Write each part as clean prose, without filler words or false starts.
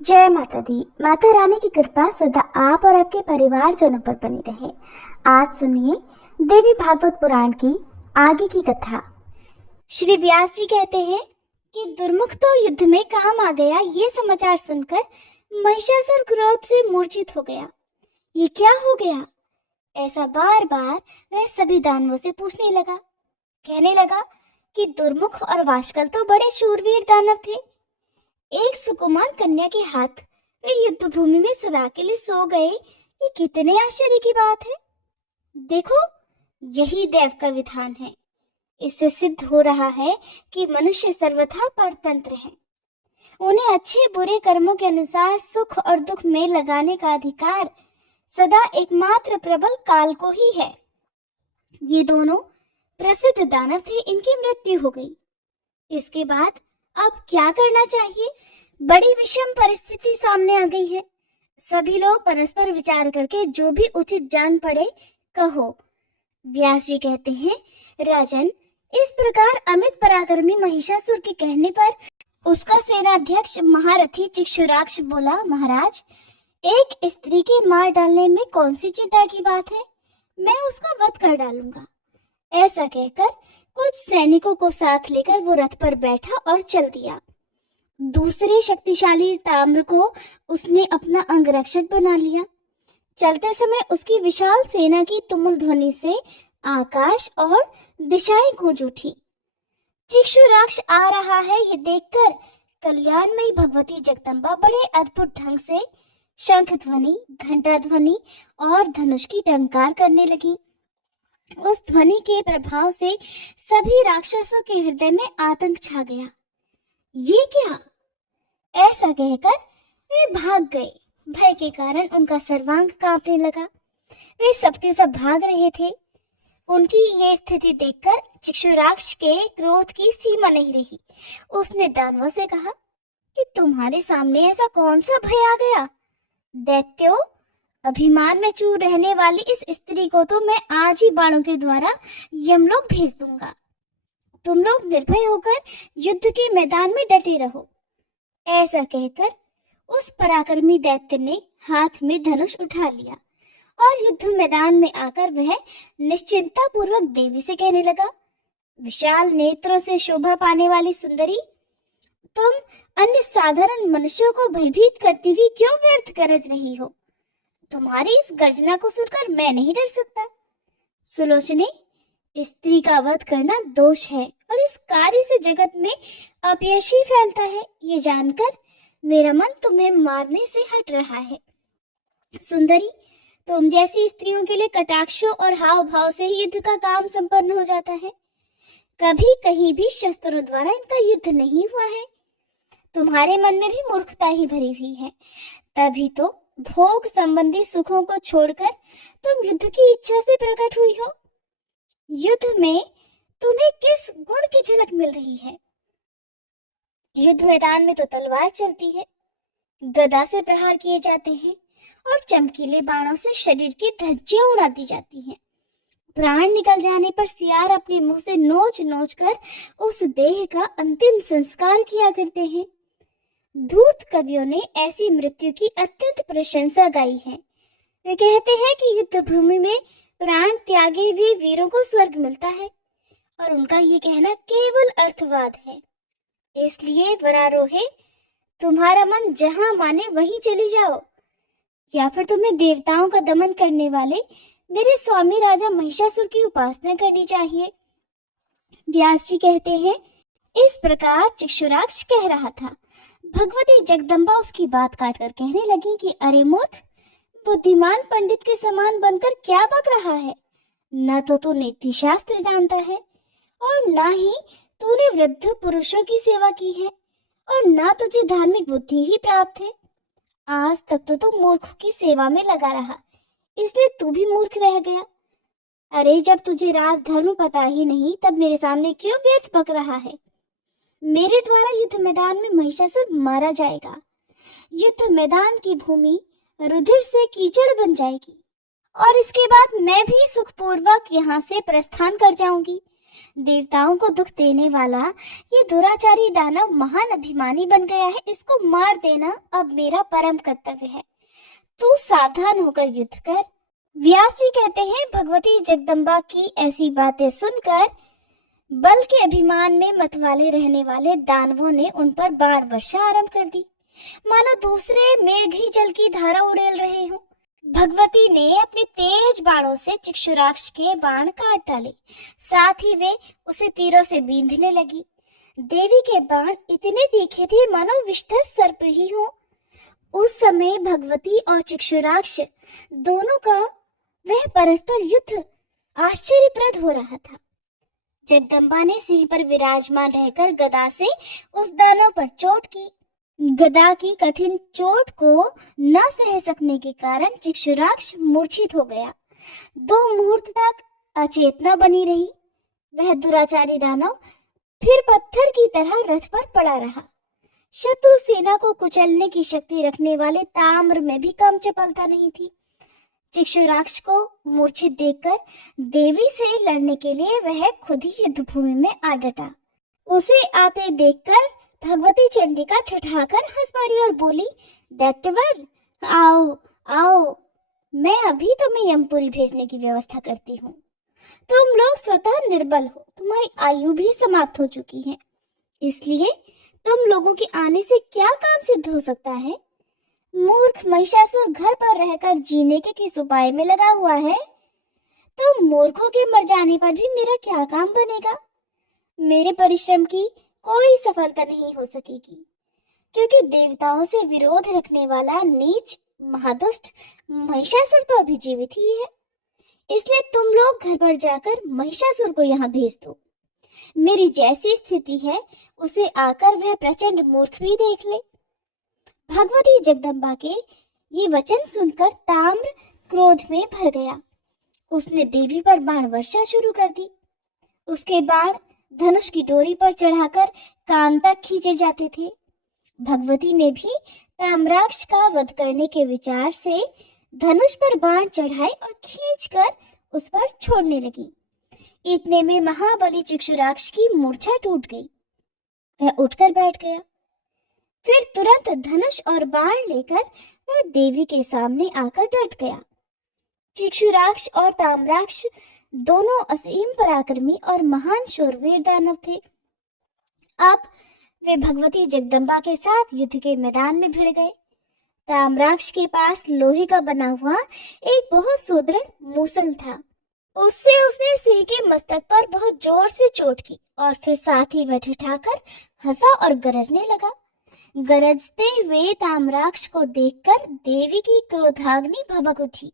जय माता दी। माता रानी की कृपा सदा आप और आपके परिवारजनों पर बनी रहे। आज सुनिए देवी भागवत पुराण की आगे की कथा। श्री व्यास जी कहते हैं कि दुर्मुख तो युद्ध में काम आ गया। ये समाचार सुनकर महिषासुर क्रोध से मूर्छित हो गया। ये क्या हो गया? ऐसा बार बार वह सभी दानवों से पूछने लगा। कहने लगा कि दुर्मुख और वाशकल तो बड़े शूरवीर दानव थे। एक सुकुमार कन्या के हाथ वे युद्ध भूमि में सदा के लिए सो गए। ये कितने आश्चर्य की बात है। देखो, यही देव का विधान है। इससे सिद्ध हो रहा है कि मनुष्य सर्वथा परतंत्र है। उन्हें अच्छे बुरे कर्मों के अनुसार सुख और दुख में लगाने का अधिकार सदा एकमात्र प्रबल काल को ही है। ये दोनों प्रसिद्ध दानव थे, इनकी मृत्यु हो गई। इसके बाद अब क्या करना चाहिए? बड़ी विषम परिस्थिति सामने आ गई है। सभी लोग परस्पर विचार करके जो भी उचित जान पड़े कहो। व्यास जी कहते हैं, राजन, इस प्रकार अमित पराक्रमी महिषासुर के कहने पर उसका सेनाध्यक्ष महारथी चिक्षुराक्ष बोला, महाराज, एक स्त्री के मार डालने में कौन सी चिंता की बात है? मैं उसका वध कर डालूंगा। ऐसा कहकर कुछ सैनिकों को साथ लेकर वो रथ पर बैठा और चल दिया। दूसरे शक्तिशाली ताम्र को उसने अपना अंगरक्षक बना लिया। चलते समय उसकी विशाल सेना की तुमुल ध्वनि से आकाश और दिशाएं गूंज उठी। चिक्षुराक्ष आ रहा है, ये देखकर कल्याणमयी भगवती जगदम्बा बड़े अद्भुत ढंग से शंख ध्वनि, घंटा ध्वनि और धनुष की टंकार करने लगी। उस ध्वनि के प्रभाव से सभी राक्षसों के हृदय में आतंक छा गया। ये क्या? ऐसा कहकर वे भाग गए। भय के कारण उनका सर्वांग कांपने लगा। वे सबके सब भाग रहे थे। उनकी ये स्थिति देखकर चिक्षुराक्ष के क्रोध की सीमा नहीं रही। उसने दानवों से कहा कि तुम्हारे सामने ऐसा कौन सा भय आ गया? दैत्यो, अभिमान में चूर रहने वाली इस स्त्री को तो मैं आज ही बाणों के द्वारा यमलोक भेज दूंगा। तुम लोग निर्भय होकर युद्ध के मैदान में डटे रहो। ऐसा कहकर उस पराक्रमी दैत्य ने हाथ में धनुष उठा लिया और युद्ध मैदान में आकर वह निश्चिंता पूर्वक देवी से कहने लगा, विशाल नेत्रों से शोभा पाने वाली सुंदरी, तुम अन्य साधारण मनुष्यों को भयभीत करती हुई क्यों व्यर्थ गरज रही हो? तुम्हारी इस गर्जना को सुनकर मैं नहीं डर सकता। सुलोचने, स्त्री का वध करना दोष है और इस कार्य से जगत में अपयश ही फैलता है। ये जानकर मेरा मन तुम्हें मारने से हट रहा है। सुंदरी, तुम जैसी स्त्रियों के लिए कटाक्षों और हाव भाव से ही युद्ध का काम संपन्न हो जाता है। कभी कहीं भी शस्त्रों द्वारा इनका युद्ध नहीं हुआ है। तुम्हारे मन में भी मूर्खता ही भरी हुई है। तभी तो भोग संबंधी सुखों को छोड़कर तुम युद्ध की इच्छा से प्रकट हुई हो। युद्ध में तुम्हें किस गुण की झलक मिल रही है? युद्ध मैदान में तो तलवार चलती है, गदा से प्रहार किए जाते हैं और चमकीले बाणों से शरीर की धज्जियां उड़ा दी जाती हैं। प्राण निकल जाने पर सियार अपने मुंह से नोच नोच कर उस देह का अंतिम संस्कार किया करते हैं। धूर्त कवियों ने ऐसी मृत्यु की अत्यंत प्रशंसा गाई है। वे कहते हैं कि युद्ध भूमि में प्राण त्यागे हुए वीरों को स्वर्ग मिलता है और उनका ये कहना केवल अर्थवाद है। इसलिए वरारोहे, तुम्हारा मन जहां माने वहीं चली जाओ, या फिर तुम्हें देवताओं का दमन करने वाले मेरे स्वामी राजा महिषासुर की उपासना करनी चाहिए। व्यास जी कहते हैं, इस प्रकार चिक्षुराक्ष कह रहा था। भगवती जगदम्बा उसकी बात काटकर कहने लगी कि अरे मूर्ख, बुद्धिमान पंडित के समान बनकर क्या बक रहा है? न तो तू नीति शास्त्र जानता है और ना ही तूने वृद्ध पुरुषों की सेवा की है और ना तुझे धार्मिक बुद्धि ही प्राप्त है। आज तक तो तू मूर्ख की सेवा में लगा रहा, इसलिए तू भी मूर्ख रह गया। अरे, जब तुझे राज धर्म पता ही नहीं, तब मेरे सामने क्यों व्यर्थ बक रहा है? मेरे द्वारा युद्ध मैदान में महिषासुर मारा जाएगा। युद्ध मैदान की भूमि रुधिर से कीचड़ बन जाएगी और इसके बाद मैं भी सुखपूर्वक यहाँ से प्रस्थान कर जाऊंगी। देवताओं को दुख देने वाला ये दुराचारी दानव महान अभिमानी बन गया है। इसको मार देना अब मेरा परम कर्तव्य है। तू सावधान होकर युद्ध कर। व्यास जी कहते हैं, भगवती जगदम्बा की ऐसी बातें सुनकर बल के अभिमान में मतवाले रहने वाले दानवों ने उन पर बाण वर्षा आरंभ कर दी, मानो दूसरे मेघ ही जल की धारा उड़ेल रहे हों। भगवती ने अपने तेज बाणों से चिक्षुराक्ष के बाण काट डाले, साथ ही वे उसे तीरों से बींधने लगी। देवी के बाण इतने तीखे थे मानो विषधर सर्प ही हो। उस समय भगवती और चिक्षुराक्ष दोनों का वह परस्पर युद्ध आश्चर्यप्रद हो रहा था। जगदम्बा ने सिंह पर विराजमान रहकर गदा से उस दानव पर चोट की। गदा की कठिन चोट को न सह सकने के कारण चिक्षुराक्ष मूर्छित हो गया। 2 मुहूर्त तक अचेतना बनी रही। वह दुराचारी दानव फिर पत्थर की तरह रथ पर पड़ा रहा। शत्रु सेना को कुचलने की शक्ति रखने वाले ताम्र में भी कम चपलता नहीं थी। चिक्षुराक्ष को मूर्छित देखकर देवी से लड़ने के लिए वह खुद ही युद्धभूमि में आ डटा। उसे आते देखकर भगवती चंडिका ठठाकर हंस पड़ी और बोली, दैत्यवर, आओ आओ, मैं अभी तुम्हें यमपुरी भेजने की व्यवस्था करती हूँ। तुम लोग स्वतः निर्बल हो, तुम्हारी आयु भी समाप्त हो चुकी है, इसलिए तुम लोगों के आने से क्या काम सिद्ध हो सकता है? मूर्ख महिषासुर घर पर रहकर जीने के किस उपाय में लगा हुआ है? तुम मूर्खों के मर जाने पर भी मेरा क्या काम बनेगा? मेरे परिश्रम की कोई सफलता नहीं हो सकेगी, क्योंकि देवताओं से विरोध रखने वाला नीच महादुष्ट महिषासुर तो अभी जीवित ही है। इसलिए तुम लोग घर पर जाकर महिषासुर को यहाँ भेज दो। मेरी जैसी स्थिति है उसे आकर वह प्रचंड मूर्ख भी देख ले। भगवती जगदम्बा के ये वचन सुनकर ताम्र क्रोध में भर गया। उसने देवी पर बाण वर्षा शुरू कर दी। उसके बाण धनुष की डोरी पर चढ़ाकर कान तक खींचे जाते थे। भगवती ने भी ताम्राक्ष का वध करने के विचार से धनुष पर बाण चढ़ाए और खींचकर उस पर छोड़ने लगी। इतने में महाबली चिक्षुराक्ष की मूर्छा टूट गई। वह उठकर बैठ गया। फिर तुरंत धनुष और बाण लेकर वह देवी के सामने आकर डट गया। चिक्षुराक्ष और ताम्राक्ष दोनों असीम पराक्रमी और महान शूरवीर दानव थे। अब वे भगवती जगदम्बा के साथ युद्ध के मैदान में भिड़ गए। ताम्राक्ष के पास लोहे का बना हुआ एक बहुत सुदृढ़ मूसल था। उससे उसने सिंह के मस्तक पर बहुत जोर से चोट की और फिर साथ ही वह ठठाकर हंसा और गरजने लगा। गरजते हुए ताम्राक्ष को देखकर देवी की क्रोधाग्नि भभक उठी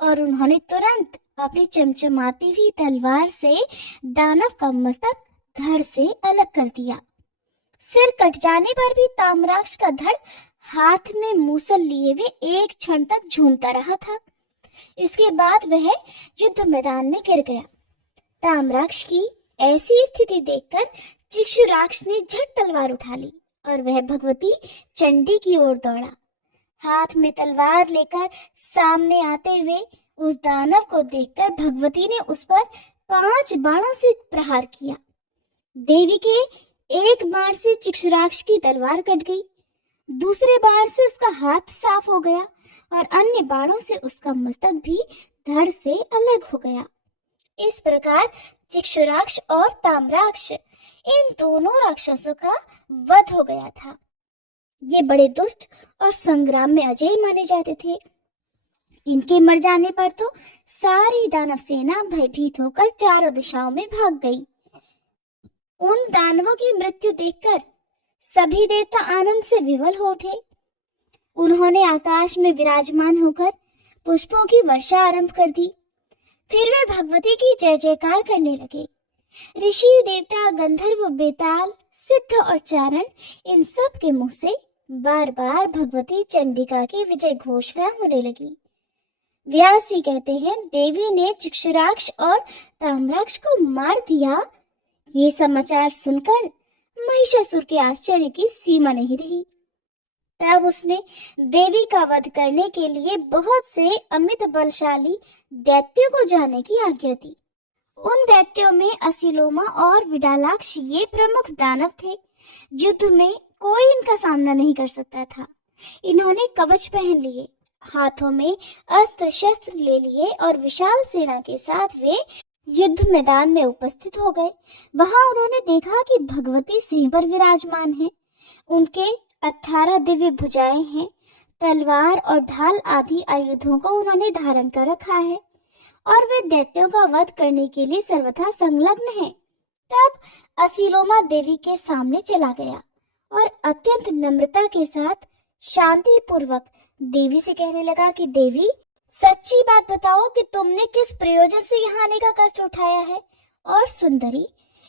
और उन्होंने तुरंत अपनी चमचमाती हुई तलवार से दानव का मस्तक धड़ से अलग कर दिया। सिर कट जाने पर भी ताम्राक्ष का धड़ हाथ में मूसल लिए हुए एक क्षण तक झूमता रहा था। इसके बाद वह युद्ध मैदान में गिर गया। ताम्राक्ष की ऐसी स्थिति देखकर चिक्षुराक्ष ने झट तलवार उठा ली और वह भगवती चंडी की ओर दौड़ा। हाथ में तलवार लेकर सामने आते हुए उस दानव को देखकर भगवती ने उस पर 5 बाणों से प्रहार किया। देवी के एक बाण से चिक्षुराक्ष की तलवार कट गई, दूसरे बाण से उसका हाथ साफ हो गया और अन्य बाणों से उसका मस्तक भी धड़ से अलग हो गया। इस प्रकार चिक्षुराक्ष और ताम्राक्ष इन दोनों राक्षसों का वध हो गया था। ये बड़े दुष्ट और संग्राम में अजेय माने जाते थे। इनके मर जाने पर तो सारी दानव सेना भयभीत होकर चारों दिशाओं में भाग गई। उन दानवों की मृत्यु देखकर सभी देवता आनंद से विवल हो उठे। उन्होंने आकाश में विराजमान होकर पुष्पों की वर्षा आरंभ कर दी। फिर वे भगवती की जय जयकार करने लगे। ऋषि, देवता, गंधर्व, बेताल, सिद्ध और चारण, इन सब के मुंह से बार बार भगवती चंडिका की विजय घोषणा होने लगी। व्यास जी कहते हैं, देवी ने चिक्षुराक्ष और ताम्राक्ष को मार दिया। ये समाचार सुनकर महिषासुर के आश्चर्य की सीमा नहीं रही। तब उसने देवी का वध करने के लिए बहुत से अमित बलशाली दैत्यों को जाने की आज्ञा दी। उन दैत्यों में असीलोमा और विडालाक्ष ये प्रमुख दानव थे। युद्ध में कोई इनका सामना नहीं कर सकता था। इन्होंने कवच पहन लिए, हाथों में अस्त्र शस्त्र ले लिए और विशाल सेना के साथ वे युद्ध मैदान में उपस्थित हो गए। वहां उन्होंने देखा कि भगवती सिंह पर विराजमान है। उनके 18 दिव्य भुजाएं हैं। तलवार और ढाल आदि आयुधों को उन्होंने धारण कर रखा है और वे दैत्यों का वध करने के लिए सर्वथा संलग्न हैं। तब असीलोमा देवी के सामने चला गया और अत्यंत नम्रता के साथ शांति पूर्वक देवी से कहने लगा कि देवी, सच्ची बात बताओ कि तुमने किस प्रयोजन से यहाँ आने का कष्ट उठाया है, और सुंदरी,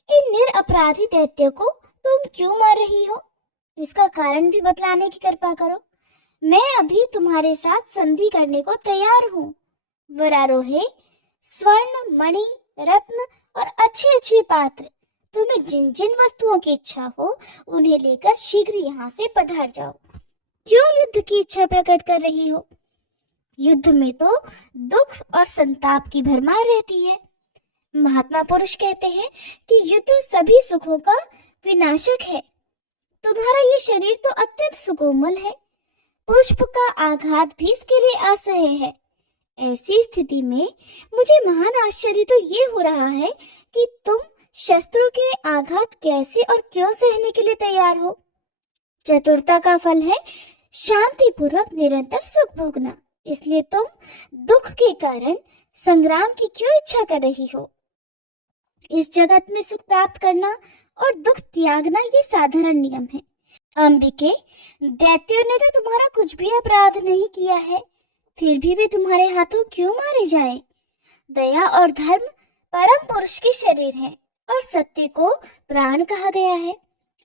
इन निरपराधी दैत्यों को तुम क्यों मार रही हो? इसका कारण भी बतलाने की कृपा करो। मैं अभी तुम्हारे साथ संधि करने को तैयार हूँ। वरारोहे, स्वर्ण, मणि, रत्न और अच्छे अच्छे पात्र, तुम्हें जिन जिन वस्तुओं की इच्छा हो उन्हें लेकर शीघ्र यहाँ से पधार जाओ। क्यों युद्ध की इच्छा प्रकट कर रही हो? युद्ध में तो दुख और संताप की भरमार रहती है। महात्मा पुरुष कहते हैं कि युद्ध सभी सुखों का विनाशक है। तुम्हारा ये शरीर तो अत्यंत सुकोमल है, पुष्प का आघात भी इसके लिए असह्य है। ऐसी स्थिति में मुझे महान आश्चर्य तो ये हो रहा है कि तुम शस्त्रों के आघात कैसे और क्यों सहने के लिए तैयार हो। चतुरता का फल है शांति पूर्वक निरंतर सुख भोगना, इसलिए तुम दुख के कारण संग्राम की क्यों इच्छा कर रही हो? इस जगत में सुख प्राप्त करना और दुख त्यागना ये साधारण नियम है। अंबिके, दैत्यों ने तो तुम्हारा कुछ भी अपराध नहीं किया है, फिर भी वे तुम्हारे हाथों क्यों मारे जाएं? दया और धर्म परम पुरुष के शरीर है और सत्य को प्राण कहा गया है।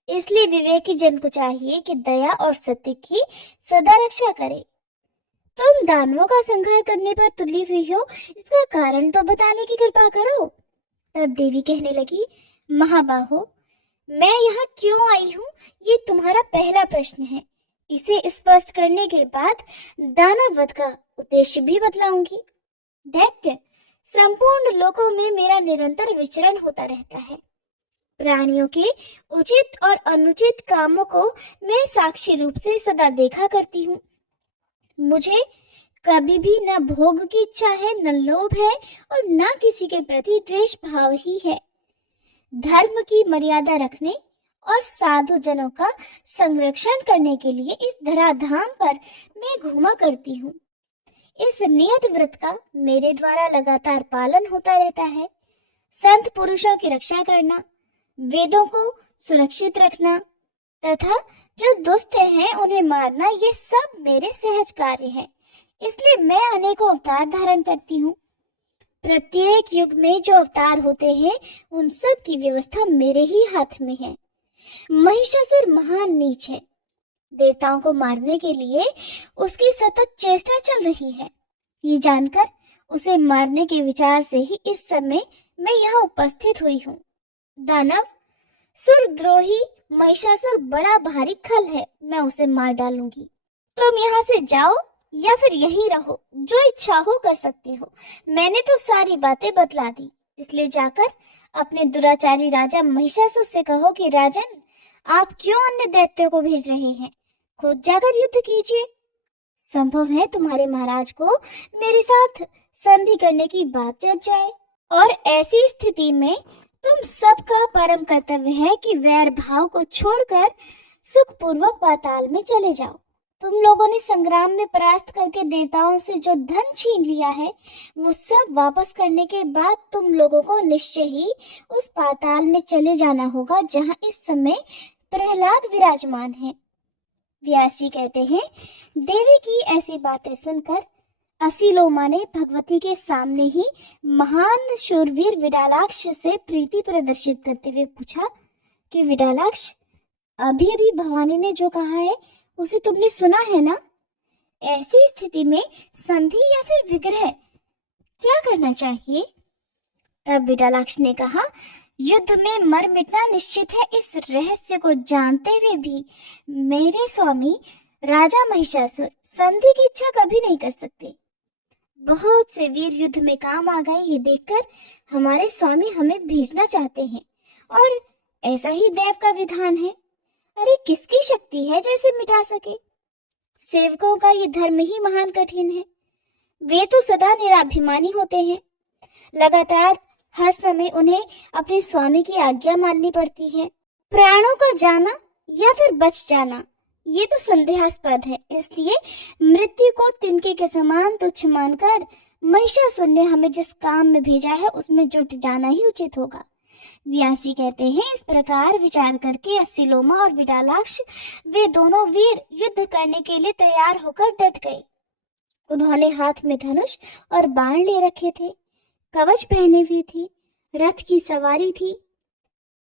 इसलिए विवेकी जन को चाहिए कि दया और सत्य की सदा रक्षा करे। तुम दानवों का संहार करने पर तुली हुई हो, इसका कारण तो बताने की कृपा करो। तब देवी कहने लगी, महाबाहो, मैं यहाँ क्यों आई हूँ ये तुम्हारा पहला प्रश्न है। इसे स्पष्ट करने के बाद दानव वध का उद्देश्य भी बतलाऊंगी। दैत्य, संपूर्ण लोकों में मेरा निरंतर विचरण होता रहता है। प्राणियों के उचित और अनुचित कामों को मैं साक्षी रूप से सदा देखा करती हूँ। मुझे कभी भी न भोग की इच्छा है, न लोभ है और न किसी के प्रति द्वेष भाव ही है। धर्म की मर्यादा रखने और साधु जनों का संरक्षण करने के लिए इस धराधाम पर मैं घूमा करती हूँ। इस नियत व्रत का मेरे द्वारा लगातार पालन होता रहता है। संत पुरुषों की रक्षा करना, वेदों को सुरक्षित रखना तथा जो दुष्ट हैं उन्हें मारना, ये सब मेरे सहज कार्य हैं। इसलिए मैं अनेकों अवतार धारण करती हूँ। प्रत्येक युग में जो अवतार होते हैं उन सब की व्यवस्था मेरे ही हाथ में है। महिषासुर महान नीच है। देवताओं को मारने के लिए उसकी सतत चेष्टा चल रही है। ये जानकर उसे मारने के विचार से ही इस समय मैं यहाँ उपस्थित हुई हूँ। दानव, सुरद्रोही महिषासुर बड़ा भारी खल है, मैं उसे मार डालूंगी। तुम यहाँ से जाओ या फिर यहीं रहो, जो इच्छा हो कर सकती हो। मैंने तो सारी बातें बतला दी, इसलिए जाकर अपने दुराचारी राजा महिषासुर से कहो कि राजन, आप क्यों अन्य दैत्यों को भेज रहे हैं? खुद जाकर युद्ध कीजिए। संभव है तुम्हारे महाराज को मेरे साथ संधि करने की बात जच जाए, और ऐसी स्थिति में तुम सबका परम कर्तव्य है कि वैर भाव को छोड़कर सुखपूर्वक पाताल में चले जाओ। तुम लोगों ने संग्राम में परास्त करके देवताओं से जो धन छीन लिया है वो सब वापस करने के बाद तुम लोगों को निश्चय ही उस पाताल में चले जाना होगा जहाँ इस समय प्रहलाद विराजमान है। व्यास जी कहते हैं, देवी की ऐसी बातें सुनकर असीलोमा ने भगवती के सामने ही महान शूरवीर विडालाक्ष से प्रीति प्रदर्शित करते हुए पूछा कि विडालाक्ष, अभी अभी भवानी ने जो कहा है उसे तुमने सुना है ना? ऐसी स्थिति में संधि या फिर विग्रह क्या करना चाहिए? तब विडालाक्ष ने कहा, युद्ध में मर मिटना निश्चित है। इस रहस्य को जानते हुए भी मेरे स्वामी राजा महिषासुर संधि की इच्छा कभी नहीं कर सकते। बहुत से वीर युद्ध में काम आ गए, ये देखकर हमारे स्वामी हमें भेजना चाहते हैं, और ऐसा ही देव का विधान है। अरे किसकी शक्ति है जो इसे मिटा सके? सेवकों का ये धर्म ही महान कठिन है। वे तो सदा निराभिमानी होते हैं, लगातार हर समय उन्हें अपने स्वामी की आज्ञा माननी पड़ती है। प्राणों का जाना या फिर बच जाना ये तो संदेहास्पद है, इसलिए मृत्यु को तिनके के समान तुच्छ मानकर महिषासुर ने हमें जिस काम में भेजा है उसमें जुट जाना ही उचित होगा। व्यास जी कहते हैं, इस प्रकार विचार करके असिलोमा और विडालाक्ष वे दोनों वीर युद्ध करने के लिए तैयार होकर डट गए। उन्होंने हाथ में धनुष और बाण ले रखे थे, कवच पहने हुए थे, रथ की सवारी थी।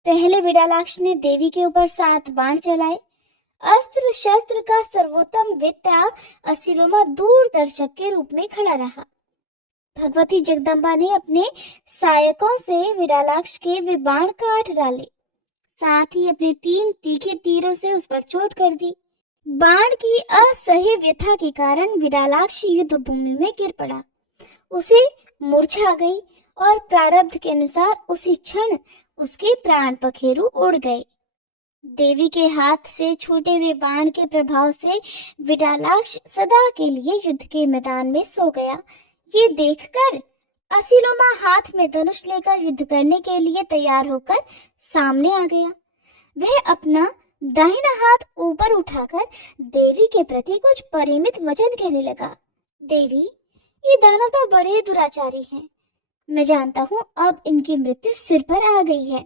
पहले विडालाक्ष ने देवी के ऊपर 7 बाण चलाए। अस्त्र शस्त्र का सर्वोत्तम वेत्ता असिलोमा दूरदर्शक के रूप में खड़ा रहा। भगवती जगदम्बा ने अपने सहायकों से विडालाक्ष के वे बाण काट डाले, साथ ही अपने 3 तीखे तीरों से उस पर चोट कर दी। बाण की असह्य व्यथा के कारण विडालाक्ष युद्ध भूमि में गिर पड़ा। उसे मूर्छा आ गई और प्रारब्ध के अनुसार उसी क्षण उसके प्राण पखेरु उड़ गए। देवी के हाथ से छूटे हुए बाण के प्रभाव से विडालाक्ष सदा के लिए युद्ध के मैदान में सो गया। ये देखकर असिलोमा हाथ में धनुष लेकर युद्ध करने के लिए तैयार होकर सामने आ गया। वह अपना दाहिना हाथ ऊपर उठाकर देवी के प्रति कुछ परिमित वचन कहने लगा। देवी, ये दानव तो बड़े दुराचारी हैं। मैं जानता हूँ अब इनकी मृत्यु सिर पर आ गई है,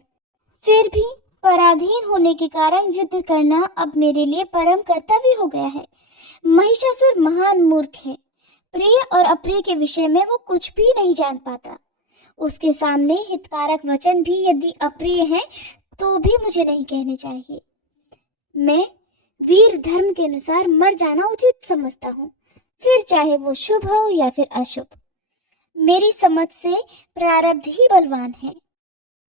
फिर भी पराधीन होने के कारण युद्ध करना अब मेरे लिए परम कर्तव्य हो गया है। महिषासुर महान मूर्ख है, प्रिय और अप्रिय के विषय में वो कुछ भी नहीं जान पाता। उसके सामने हितकारक वचन भी यदि अप्रिय हैं तो भी मुझे नहीं कहने चाहिए। मैं वीर धर्म के अनुसार मर जाना उचित समझता हूँ, फिर चाहे वो शुभ हो या फिर अशुभ। मेरी समझ से प्रारब्ध ही बलवान है,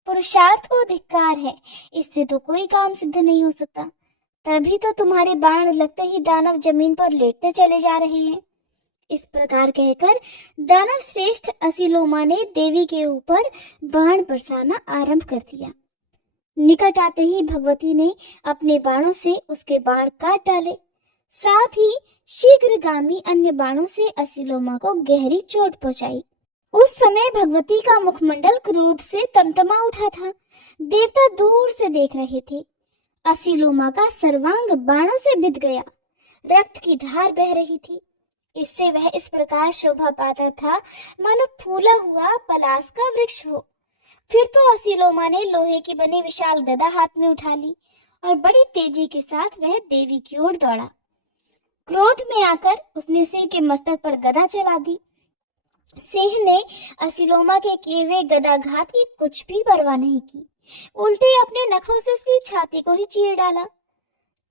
पुरुषार्थ को धिक्कार है, इससे तो कोई काम सिद्ध नहीं हो सकता। तभी तो तुम्हारे बाण लगते ही दानव जमीन पर लेटते चले जा रहे हैं। इस प्रकार कहकर दानव श्रेष्ठ असिलोमा ने देवी के ऊपर बाण बरसाना आरंभ कर दिया। निकट आते ही भगवती ने अपने बाणों से उसके बाण काट डाले, साथ ही शीघ्रगामी अन्य बाणों से असिलोमा को गहरी चोट पहुंचाई। उस समय भगवती का मुखमंडल क्रोध से तमतमा उठा था। देवता दूर से देख रहे थे। असिलोमा का सर्वांग बाणों से बिध गया, रक्त की धार बह रही थी। इससे वह इस प्रकार शोभा पाता था मानो फूला हुआ पलास का वृक्ष हो। फिर तो असिलोमा ने लोहे की बनी विशाल गदा हाथ में उठा ली और बड़ी तेजी के साथ वह देवी की ओर दौड़ा। क्रोध में आकर उसने सिंह के मस्तक पर गदा चला दी। सिंह ने असिलोमा के किए हुए गदाघात की कुछ भी परवाह नहीं की, उल्टे अपने नखों से उसकी छाती को ही चीर डाला।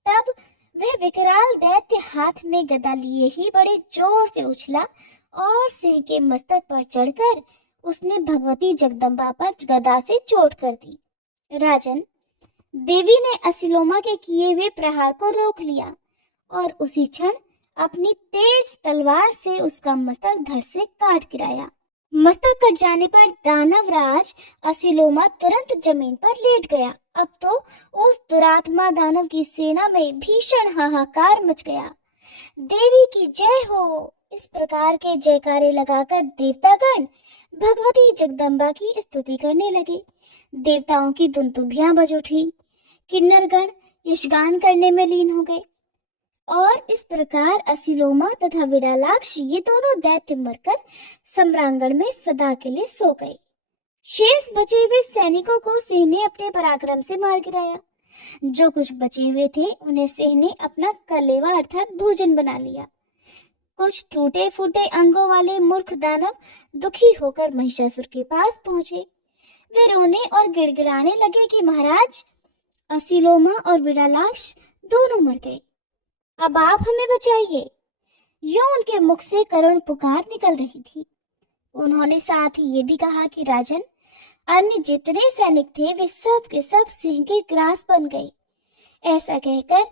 तब वह विकराल दैत्य हाथ में गदा लिए ही बड़े जोर से उछला और सिंह के मस्तक पर चढ़कर उसने भगवती जगदम्बा पर गदा से चोट कर दी। राजन, देवी ने असिलोमा के किए हुए प्रहार को रोक लिया और उसी क्षण अपनी तेज तलवार से उसका मस्तक धड़ से काट गिराया। मस्तक कट जाने पर दानवराज असिलोमा तुरंत जमीन पर लेट गया। अब तो उस दुरात्मा दानव की सेना में भीषण हाहाकार मच गया। देवी की जय हो, इस प्रकार के जयकारे लगाकर देवतागण भगवती जगदम्बा की स्तुति करने लगे। देवताओं की दुंदुभियां बज उठी, किन्नरगण यशगान करने में लीन हो गए और इस प्रकार असिलोमा तथा विडालाक्ष ये दोनों दैत्य मरकर सम्रांगण में सदा के लिए सो गए। शेष बचे हुए सैनिकों को सिंह ने अपने पराक्रम से मार गिराया। जो कुछ बचे हुए थे उन्हें सिंह ने अपना कलेवा अर्थात भोजन बना लिया। कुछ टूटे फूटे अंगों वाले मूर्ख दानव दुखी होकर महिषासुर के पास पहुंचे। वे रोने और गिड़गिड़ाने लगे कि महाराज, असिलोमा और विडालाक्ष दोनों मर गए, अब आप हमें बचाइए। यूं उनके मुख से करुण पुकार निकल रही थी। उन्होंने साथ ही ये भी कहा कि राजन, अन्य जितने सैनिक थे वे सब के सब सिंह के ग्रास बन गए। ऐसा कहकर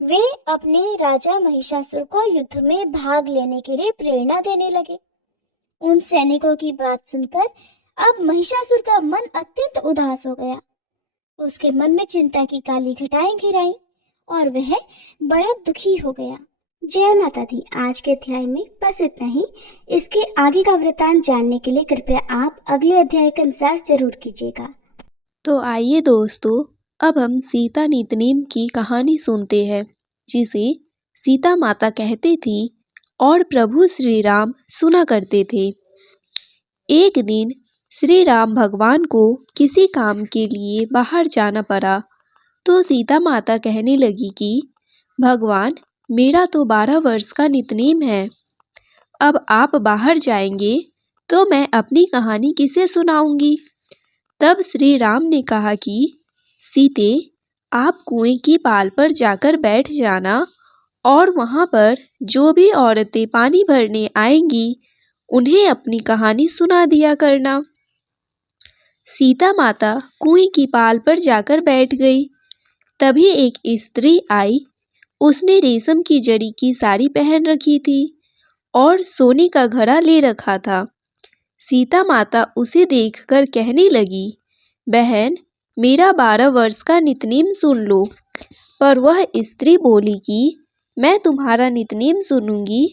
वे अपने राजा महिषासुर को युद्ध में भाग लेने के लिए प्रेरणा देने लगे। उन सैनिकों की बात सुनकर अब महिषासुर का मन अत्यंत उदास हो गया। उसके मन में चिंता की काली घटाएं घिर आईं और वह बड़ा दुखी हो गया। जय माता दी। आज के अध्याय में बस इतना ही। इसके आगे का वृतांत जानने के लिए कृपया आप अगले अध्याय के अनुसार जरूर कीजिएगा। तो आइए दोस्तों, अब हम सीता नितनेम की कहानी सुनते हैं, जिसे सीता माता कहती थी और प्रभु श्री राम सुना करते थे। एक दिन श्री राम भगवान को किसी काम के लिए बाहर जाना पड़ा, तो सीता माता कहने लगी कि भगवान, मेरा तो 12 वर्ष का नितनेम है। अब आप बाहर जाएंगे तो मैं अपनी कहानी किसे सुनाऊंगी। तब श्री राम ने कहा कि सीते, आप कुएं की पाल पर जाकर बैठ जाना और वहां पर जो भी औरतें पानी भरने आएंगी उन्हें अपनी कहानी सुना दिया करना। सीता माता कुएं की पाल पर जाकर बैठ गई। तभी एक स्त्री आई। उसने रेशम की जड़ी की साड़ी पहन रखी थी और सोने का घड़ा ले रखा था। सीता माता उसे देखकर कहने लगी, बहन, मेरा 12 वर्ष का नितनेम सुन लो। पर वह स्त्री बोली कि मैं तुम्हारा नितनेम सुनूंगी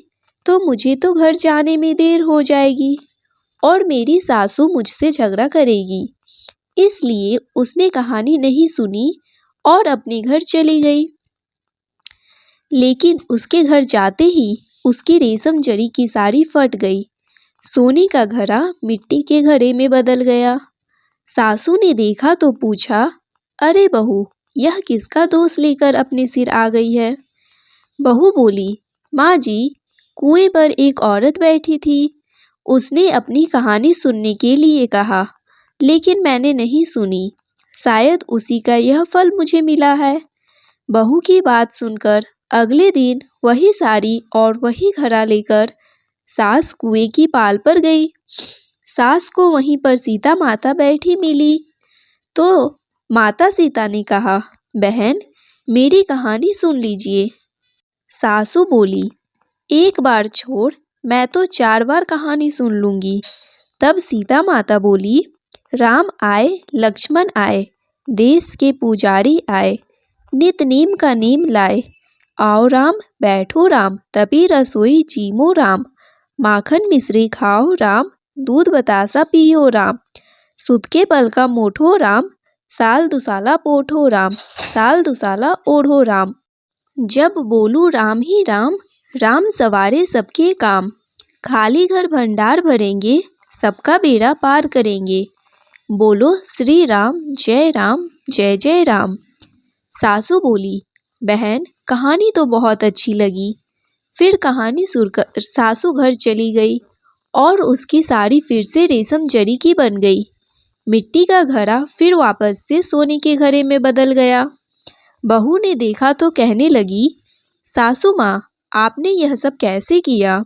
तो मुझे तो घर जाने में देर हो जाएगी और मेरी सासू मुझसे झगड़ा करेगी। इसलिए उसने कहानी नहीं सुनी और अपने घर चली गई। लेकिन उसके घर जाते ही उसकी रेशम जड़ी की साड़ी फट गई। सोने का घड़ा मिट्टी के घड़े में बदल गया। सासू ने देखा तो पूछा, अरे बहू, यह किसका दोष लेकर अपने सिर आ गई है। बहू बोली, माँ जी, कुएं पर एक औरत बैठी थी। उसने अपनी कहानी सुनने के लिए कहा, लेकिन मैंने नहीं सुनी। शायद उसी का यह फल मुझे मिला है। बहू की बात सुनकर अगले दिन वही साड़ी और वही घड़ा लेकर सास कुएं की पाल पर गई। सास को वहीं पर सीता माता बैठी मिली तो माता सीता ने कहा, बहन, मेरी कहानी सुन लीजिए। सासू बोली, एक बार छोड़, मैं तो 4 बार कहानी सुन लूंगी। तब सीता माता बोली, राम आए, लक्ष्मण आए, देश के पुजारी आए, नित नीम का नीम लाए। आओ राम, बैठो राम, तभी रसोई जीमो राम। माखन मिश्री खाओ राम, दूध बतासा पियो राम। सुत के पल का मोठो राम, साल दुसाला पोठो राम, साल दुसाला ओढ़ो राम। जब बोलू राम ही राम, राम सवारे सबके काम। खाली घर भंडार भरेंगे, सबका बेड़ा पार करेंगे। बोलो श्री राम, जय जय राम। सासू बोली, बहन, कहानी तो बहुत अच्छी लगी। फिर कहानी सुनकर सासू घर चली गई और उसकी साड़ी फिर से रेशम जरी की बन गई। मिट्टी का घड़ा फिर वापस से सोने के घड़े में बदल गया। बहू ने देखा तो कहने लगी, सासू माँ, आपने यह सब कैसे किया।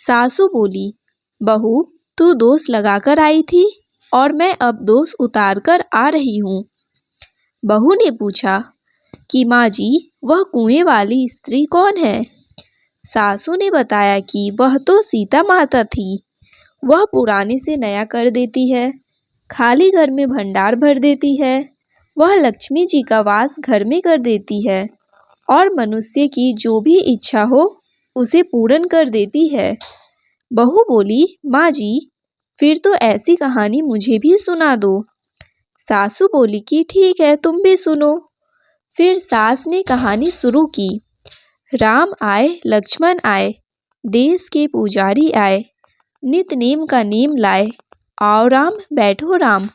सासू बोली, बहू, तू दोष लगाकर आई थी और मैं अब दोष उतार कर आ रही हूँ। बहू ने पूछा कि माँ जी, वह कुएं वाली स्त्री कौन है। सासू ने बताया कि वह तो सीता माता थी। वह पुराने से नया कर देती है, खाली घर में भंडार भर देती है। वह लक्ष्मी जी का वास घर में कर देती है और मनुष्य की जो भी इच्छा हो उसे पूर्ण कर देती है। बहू बोली, माँ जी, फिर तो ऐसी कहानी मुझे भी सुना दो। सासू बोली कि ठीक है, तुम भी सुनो। फिर सास ने कहानी शुरू की। राम आए, लक्ष्मण आए, देश के पुजारी आए, नित नेम का नेम लाए। आओ राम, बैठो राम,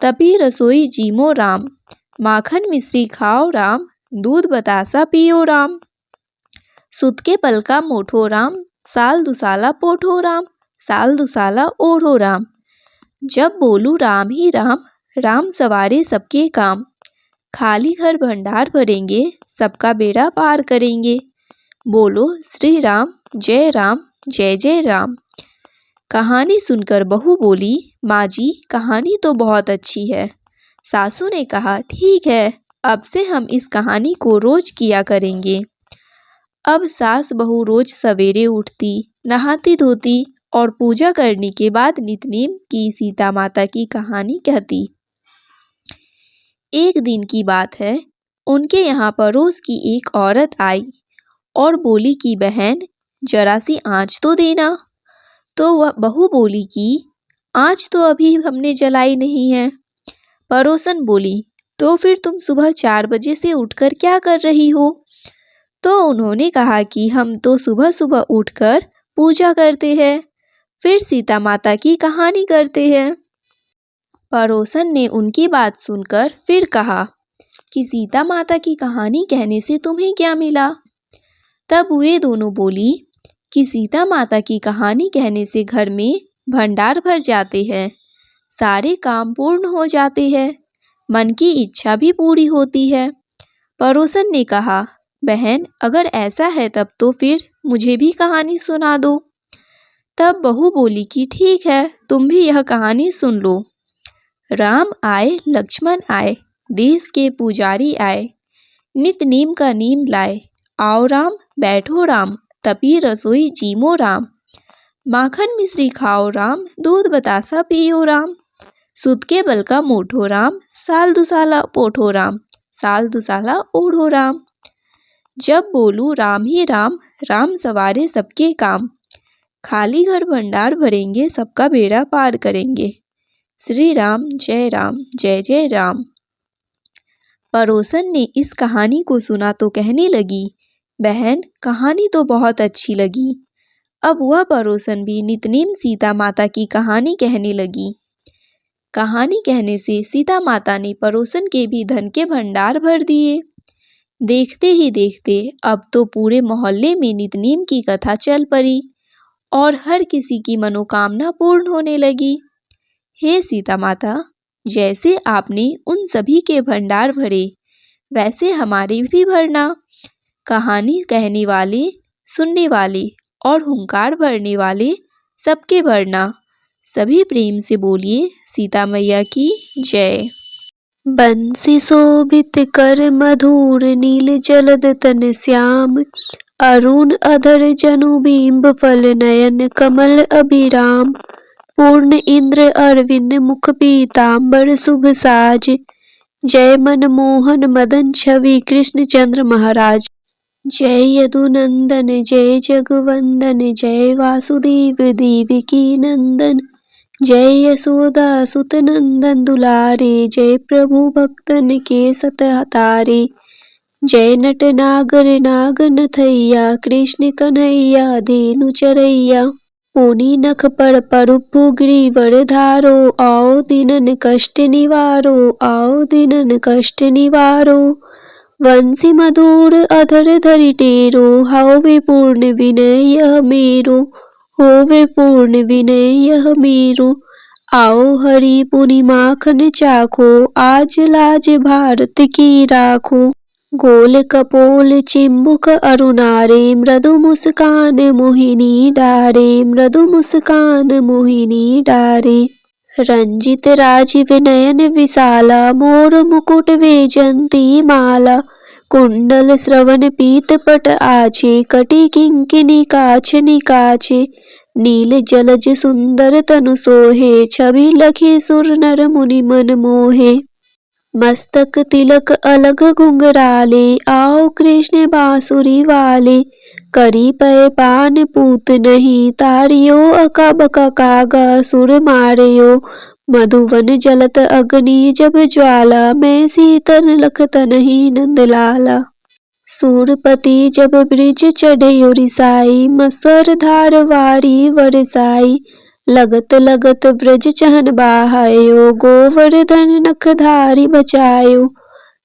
तभी रसोई जीमो राम। माखन मिश्री खाओ राम, दूध बतासा पियो राम। सुत के पल का मोठो राम, साल दुसाला पोठो राम, साल दुसाला ओढ़ो राम। जब बोलू राम ही राम, राम सवारे सबके काम। खाली घर भंडार भरेंगे, सबका बेड़ा पार करेंगे। बोलो श्री राम, जय जय राम। कहानी सुनकर बहू बोली, माँ जी, कहानी तो बहुत अच्छी है। सासू ने कहा, ठीक है, अब से हम इस कहानी को रोज किया करेंगे। अब सास बहू रोज सवेरे उठती, नहाती धोती और पूजा करने के बाद नितनेम की सीता माता की कहानी कहती। एक दिन की बात है, उनके यहाँ पड़ोस की एक औरत आई और बोली कि बहन जरा सी आँच तो देना। तो वह बहू बोली कि आँच तो अभी हमने जलाई नहीं है। पड़ोसन बोली तो फिर तुम सुबह 4 बजे से उठकर क्या कर रही हो? तो उन्होंने कहा कि हम तो सुबह सुबह उठकर पूजा करते हैं, फिर सीता माता की कहानी करते हैं। पड़ोसन ने उनकी बात सुनकर फिर कहा कि सीता माता की कहानी कहने से तुम्हें क्या मिला? तब वे दोनों बोली कि सीता माता की कहानी कहने से घर में भंडार भर जाते हैं, सारे काम पूर्ण हो जाते हैं, मन की इच्छा भी पूरी होती है। पड़ोसन ने कहा, बहन अगर ऐसा है तब तो फिर मुझे भी कहानी सुना दो। तब बहू बोली कि ठीक है, तुम भी यह कहानी सुन लो। राम आए लक्ष्मण आए, देश के पुजारी आए, नित नीम का नीम लाए, आओ राम बैठो राम, तपी रसोई जीमो राम, माखन मिश्री खाओ राम, दूध बतासा पियो राम, सुध के बल का मोठो राम, साल दुसाला पोठो राम, साल दुसाला ओढ़ो राम। जब बोलूं राम ही राम, राम सवारे सबके काम, खाली घर भंडार भरेंगे, सबका बेड़ा पार करेंगे, श्री राम जय जय राम। पड़ोसन ने इस कहानी को सुना तो कहने लगी, बहन कहानी तो बहुत अच्छी लगी। अब वह पड़ोसन भी नितनेम सीता माता की कहानी कहने लगी। कहानी कहने से सीता माता ने पड़ोसन के भी धन के भंडार भर दिए। देखते ही देखते अब तो पूरे मोहल्ले में नितनेम की कथा चल पड़ी और हर किसी की मनोकामना पूर्ण होने लगी। हे सीता माता, जैसे आपने उन सभी के भंडार भरे, वैसे हमारे भी भरना। कहानी कहने वाले, सुनने वाले और हुंकार भरने वाले सबके भरना। सभी प्रेम से बोलिए सीता मैया की जय। बंसी शोभित कर मधुर नील जलद तन श्याम, अरुण अधर जनु बिंब फल नयन कमल अभिराम, पूर्ण इंद्र अरविंद मुख पीतांबर शुभ साज, जय मनमोहन मदन छवि कृष्ण चंद्र महाराज, जय यदुनंदन जय जगवंदन, जय वासुदेव देवकी नंदन, जय यशोदा सुत नंदन दुलारे, जय प्रभु भक्तन के सतहतारे, जय नट नागर नागन थैया, कृष्ण कन्हैया धेनु चरैया, पुनि नख पर परुपु गिरिवर धारो, आओ दिनन कष्ट निवारो, आओ दिनन कष्ट निवारो, वंशी मधुर अधर धरि टेरो, होवे पूर्ण विनय यह मेरो, होवे पूर्ण विनय यह मेरो, आओ हरि पुनि माखन चाखो, आज लाज भारत की राखो, गोल कपोल चिंबुक अरुणारे, मृदु मुस्कान मोहिनी डारे, मृदु मुस्कान मोहिनी डारे, रंजित राजीव नयन विशाला, मोर मुकुट वेजंती माला, कुंडल श्रवण पीत पट आछे, कटि किंकिनी काछ निकाछे, नील जलज सुंदर तनु सोहे, छवि लखी सुर नर मुनि मन मोहे, मस्तक तिलक अलग घुंघराले, आओ कृष्ण बांसुरी वाले, करी पय पान पूत नहीं, तारियो अकब कागा सुर मारियो, मधुवन जलत अग्नि जब ज्वाला, मैं सीतन लखत नहीं नंदलाला, सूरपति जब ब्रिज चढ़यो रिसाई, मस्वर धार वारी वरसाई, लगत लगत ब्रज चहन बाहायो, गोवर्धन नखधारी बचायो,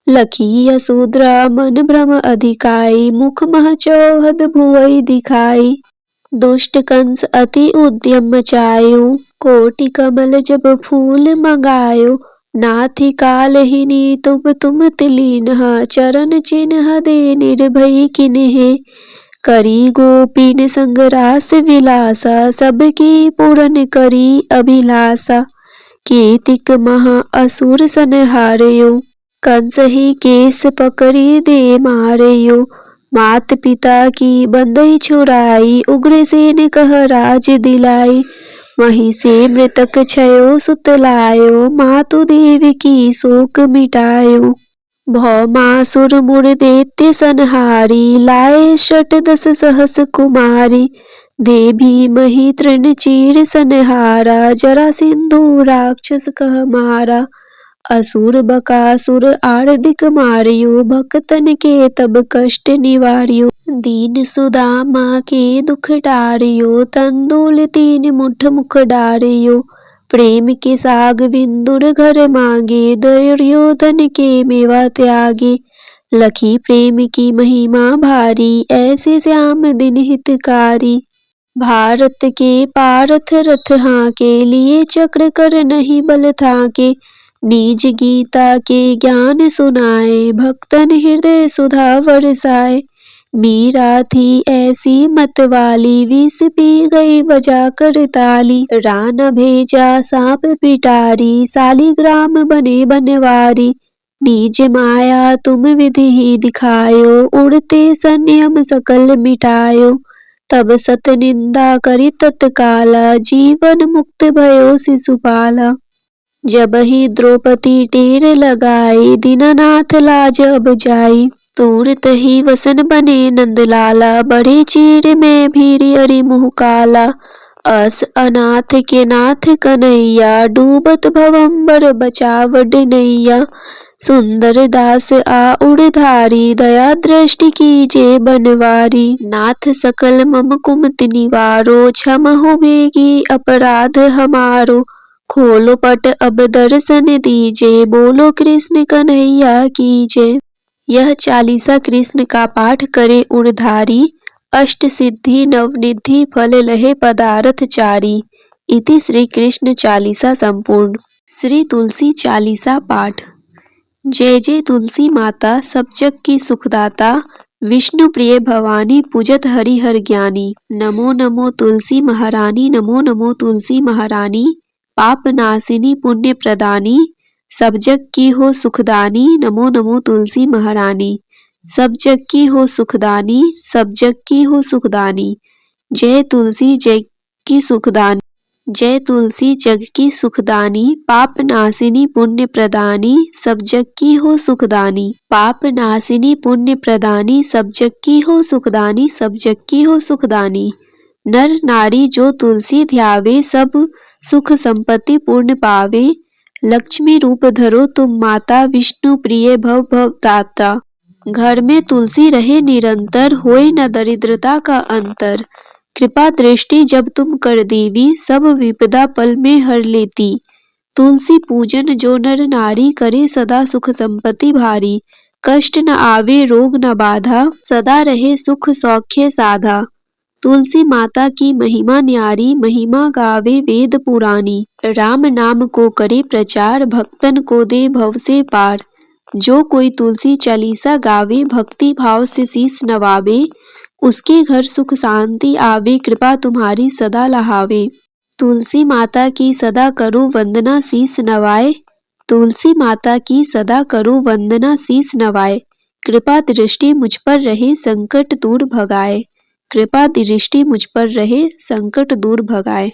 लखी यशोधरा मन भ्रम अधिकाई, मुख मह चौहद भुवई दिखाई, दुष्ट कंस अति उद्यम मचायो, कोटि कमल जब फूल मंगायो, नाथि कालहिनी तुम तिलीनहा, चरण चिन्ह दे निर्भय किन्हे, करी गोपीन संग रास विलासा, सबकी पूरन करी अभिलाषा, कीतिक महा असुर संहारयो, कंस ही केस पकड़ी दे मारयो, मात पिता की बंदई छुड़ाई, उग्रसेन कह राज दिलाई। वहीं से मृतक छयो सुत लायो, मातु देव की शोक मिटायो। भौमासुर मुर दैत्य संहारी, लाए शत दस सहस कुमारी। दे भीमहि तृण चीर संहारा, जरा सिंधु राक्षस कह मारा। असुर बकासुर आर्दिक मारियो, भक्तन के तब कष्ट निवारियो। दीन सुदामा के दुख टारियो, तंदुल तीन मुठ मुख डारियो। प्रेम के साग विंदुर घर मांगे, दुर्योधन के मेवा त्यागे। लखी प्रेम की महिमा भारी, ऐसे श्याम दिन हितकारी। भारत के पारथ रथ हाके, लिए चक्र कर नहीं बल थाके। निज गीता के ज्ञान सुनाए, भक्तन हृदय सुधा बरसाए। मीरा थी ऐसी मतवाली, विष पी गई बजा कर ताली। रान भेजा सांप पिटारी, सालिग्राम बने बनवारी। निज माया तुम विधि ही दिखायो, उड़ते संयम सकल मिटायो। तब सत निंदा करी तत्काला, जीवन मुक्त भयो शिशुपाला। जब ही द्रौपदी टेर लगाई, दीनानाथ लाज अब जाई। तुरत ही वसन बने नंदलाला, बढ़े चीर में भीरी अरि मुँह काला। अस अनाथ के नाथ कन्हैया, डूबत भवंबर बचावड नैया। सुंदर दास आ उड़धारी, दया दृष्टि कीजे बनवारी। नाथ सकल मम कुमति निवारो, क्षम हो बेगी अपराध हमारो। खोलो पट अब दर्शन दीजे, बोलो कृष्ण कन्हैया कीजे। यह चालीसा कृष्ण का पाठ करे उड़धारी, अष्ट सिद्धि नवनिधि फल लहे पदारथ चारी। इति श्री कृष्ण चालीसा संपूर्ण। श्री तुलसी चालीसा पाठ। जय जय तुलसी माता, सब जग की सुखदाता। विष्णु प्रिय भवानी, पूजत हरि हर ज्ञानी। नमो नमो तुलसी महारानी, नमो नमो तुलसी महारानी। पाप नाशिनी पुण्य प्रदानी, सब जग की हो सुखदानी। नमो नमो तुलसी महारानी, सब जग की हो सुखदानी, सब जग की हो सुखदानी। जय तुलसी जग की सुखदानी, जय तुलसी जग की सुखदानी। पाप नाशिनी पुण्य प्रदानी, सब जग की हो सुखदानी। पाप नाशिनी पुण्य प्रदानी, सब जग की हो सुखदानी, सब जग की हो सुखदानी। नर नारी जो तुलसी ध्यावे, सब सुख संपत्ति पूर्ण पावे। लक्ष्मी रूप धरो तुम माता, विष्णु प्रिय भव भवदाता। घर में तुलसी रहे निरंतर, होए न दरिद्रता का अंतर। कृपा दृष्टि जब तुम कर देवी, सब विपदा पल में हर लेती। तुलसी पूजन जो नर नारी, करे सदा सुख संपत्ति भारी। कष्ट न आवे रोग न बाधा, सदा रहे सुख सौख्य साधा। तुलसी माता की महिमा न्यारी, महिमा गावे वेद पुरानी। राम नाम को करे प्रचार, भक्तन को दे भव से पार। जो कोई तुलसी चालीसा गावे, भक्ति भाव से शीस नवावे। उसके घर सुख शांति आवे, कृपा तुम्हारी सदा लहावे। तुलसी माता की सदा करो वंदना, शीस नवाए। तुलसी माता की सदा करो वंदना, शीस नवाए। कृपा दृष्टि मुझ पर रहे, संकट दूर भगाए। कृपा दृष्टि मुझ पर रहे, संकट दूर भगाए।